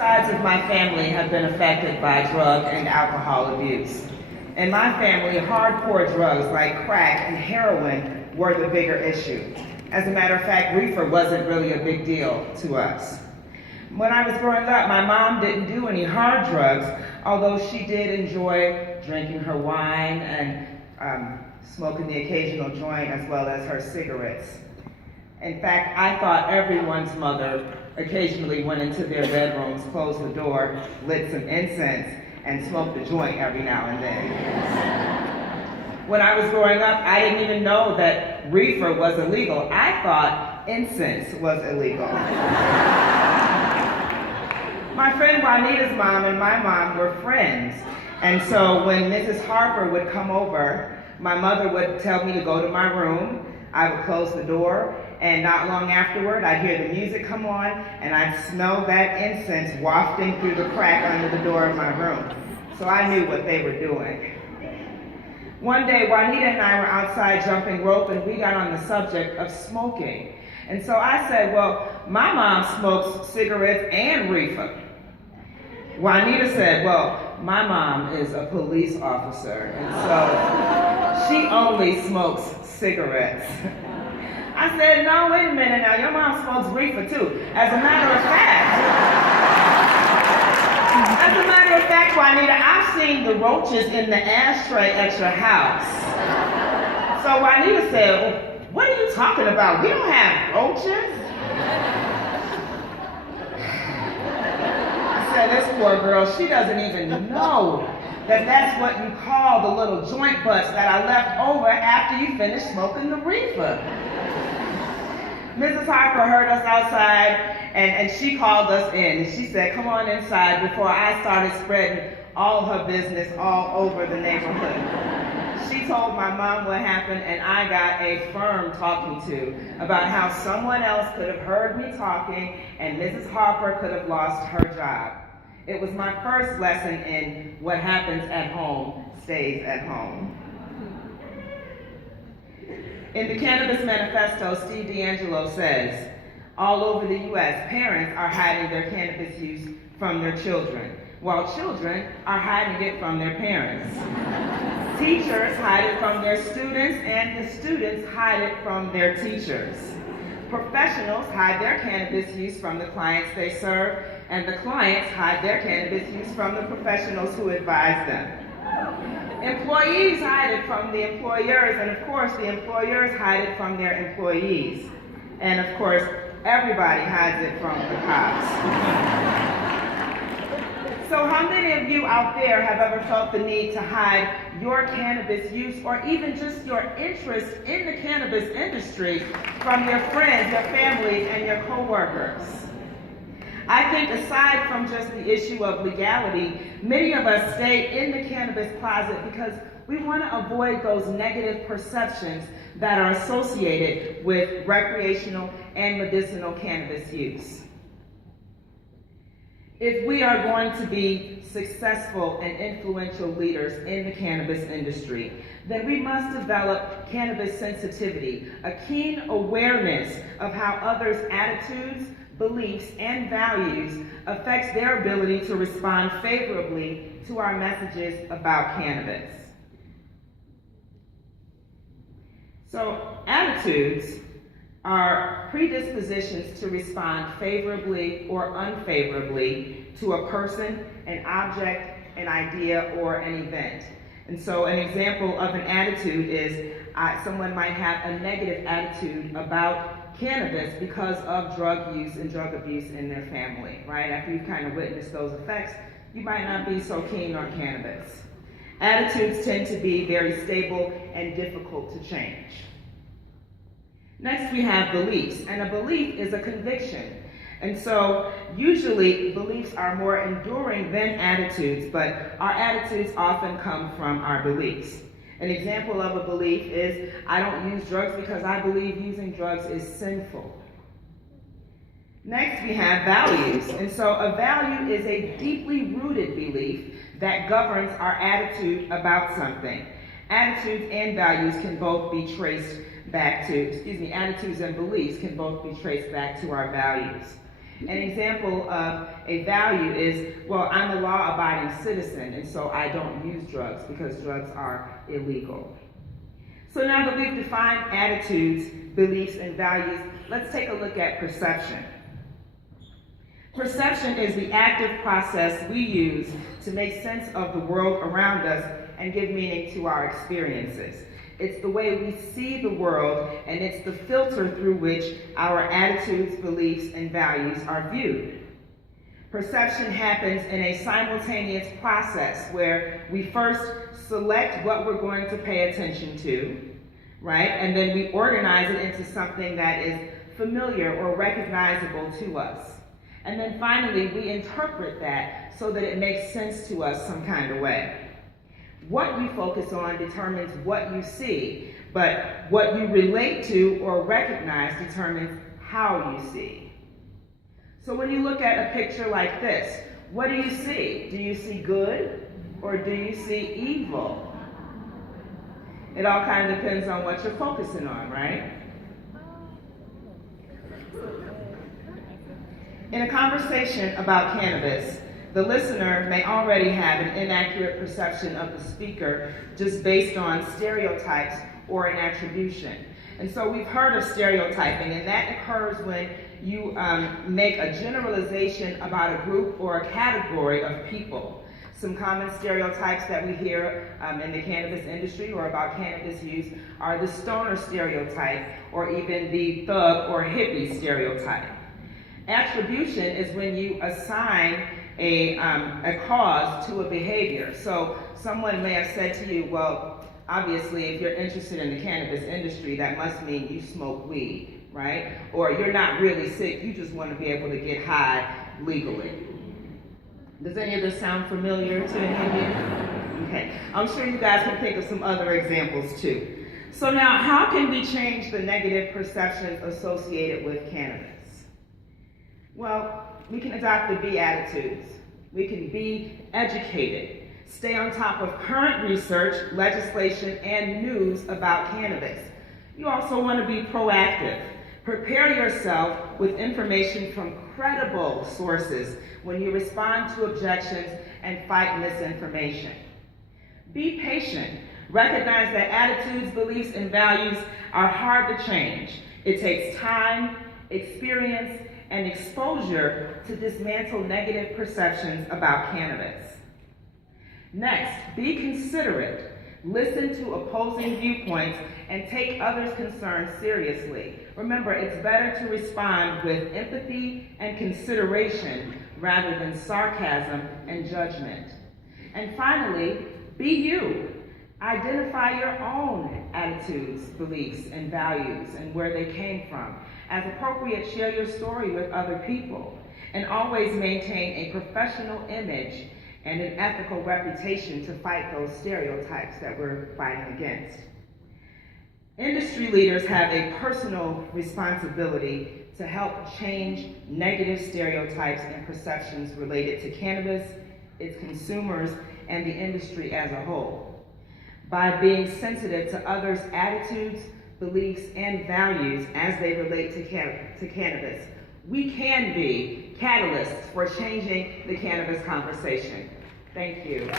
sides of my family have been affected by drug and alcohol abuse. In my family, hardcore drugs like crack and heroin were the bigger issue. As a matter of fact, reefer wasn't really a big deal to us. When I was growing up, my mom didn't do any hard drugs, although she did enjoy drinking her wine and smoking the occasional joint as well as her cigarettes. In fact, I thought everyone's mother occasionally went into their bedrooms, closed the door, lit some incense, and smoked a joint every now and then. When I was growing up, I didn't even know that reefer was illegal. I thought incense was illegal. My friend Juanita's mom and my mom were friends, and so when Mrs. Harper would come over, my mother would tell me to go to my room. I would close the door, and not long afterward, I'd hear the music come on, and I'd smell that incense wafting through the crack under the door of my room. So I knew what they were doing. One day, Juanita and I were outside jumping rope, and we got on the subject of smoking. And so I said, well, my mom smokes cigarettes and reefer. Juanita said, well, my mom is a police officer, and so she only smokes cigarettes. I said, no, wait a minute now, your mom smokes reefer too. As a matter of fact, Juanita, I've seen the roaches in the ashtray at your house. So Juanita said, well, what are you talking about? We don't have roaches. I said, this poor girl, she doesn't even know that that's what you call the little joint butts that I left over after you finished smoking the reefer. Mrs. Harper heard us outside, and she called us in. And she said, come on inside, before I started spreading all her business all over the neighborhood. She told my mom what happened, and I got a firm talking to about how someone else could have heard me talking, and Mrs. Harper could have lost her job. It was my first lesson in what happens at home stays at home. In the Cannabis Manifesto, Steve D'Angelo says, all over the U.S., parents are hiding their cannabis use from their children, while children are hiding it from their parents. Teachers hide it from their students, and the students hide it from their teachers. Professionals hide their cannabis use from the clients they serve, and the clients hide their cannabis use from the professionals who advise them. Employees hide it from the employers, and of course the employers hide it from their employees. And of course, everybody hides it from the cops. So how many of you out there have ever felt the need to hide your cannabis use or even just your interest in the cannabis industry from your friends, your families, and your coworkers? I think aside from just the issue of legality, many of us stay in the cannabis closet because we want to avoid those negative perceptions that are associated with recreational and medicinal cannabis use. If we are going to be successful and influential leaders in the cannabis industry, then we must develop cannabis sensitivity, a keen awareness of how others' attitudes, beliefs, and values affects their ability to respond favorably to our messages about cannabis. So, attitudes are predispositions to respond favorably or unfavorably to a person, an object, an idea, or an event. And so an example of an attitude is someone might have a negative attitude about cannabis because of drug use and drug abuse in their family, right? After you've kind of witnessed those effects, you might not be so keen on cannabis. Attitudes tend to be very stable and difficult to change. Next, we have beliefs, and a belief is a conviction. And so usually beliefs are more enduring than attitudes, but our attitudes often come from our beliefs. An example of a belief is, I don't use drugs because I believe using drugs is sinful. Next, we have values. And so a value is a deeply rooted belief that governs our attitude about something. Attitudes and values can both be traced back to, attitudes and beliefs can both be traced back to our values. An example of a value is, well, I'm a law-abiding citizen, and so I don't use drugs because drugs are illegal. So now that we've defined attitudes, beliefs, and values, let's take a look at perception. Perception is the active process we use to make sense of the world around us and give meaning to our experiences. It's the way we see the world, and it's the filter through which our attitudes, beliefs, and values are viewed. Perception happens in a simultaneous process where we first select what we're going to pay attention to, right? And then we organize it into something that is familiar or recognizable to us. And then finally, we interpret that so that it makes sense to us some kind of way. What you focus on determines what you see, but what you relate to or recognize determines how you see. So when you look at a picture like this, what do you see? Do you see good or do you see evil? It all kind of depends on what you're focusing on, right? In a conversation about cannabis, the listener may already have an inaccurate perception of the speaker just based on stereotypes or an attribution. And so we've heard of stereotyping, and that occurs when you make a generalization about a group or a category of people. Some common stereotypes that we hear in the cannabis industry or about cannabis use are the stoner stereotype or even the thug or hippie stereotype. Attribution is when you assign a cause to a behavior. So someone may have said to you, well, obviously if you're interested in the cannabis industry, that must mean you smoke weed, right? Or you're not really sick, you just want to be able to get high legally. Does any of this sound familiar to any of you? Okay, I'm sure you guys can think of some other examples too. So now, how can we change the negative perceptions associated with cannabis? Well, we can adopt the B attitudes. We can be educated, stay on top of current research, legislation, and news about cannabis. You also want to be proactive. Prepare yourself with information from credible sources when you respond to objections and fight misinformation. Be patient. Recognize that attitudes, beliefs, and values are hard to change. It takes time, experience, and exposure to dismantle negative perceptions about cannabis. Next, be considerate. Listen to opposing viewpoints and take others' concerns seriously. Remember, it's better to respond with empathy and consideration rather than sarcasm and judgment. And finally, be you. Identify your own attitudes, beliefs, and values and where they came from. As appropriate, share your story with other people. And always maintain a professional image and an ethical reputation to fight those stereotypes that we're fighting against. Industry leaders have a personal responsibility to help change negative stereotypes and perceptions related to cannabis, its consumers, and the industry as a whole. By being sensitive to others' attitudes, beliefs, and values as they relate to cannabis, we can be catalysts for changing the cannabis conversation. Thank you.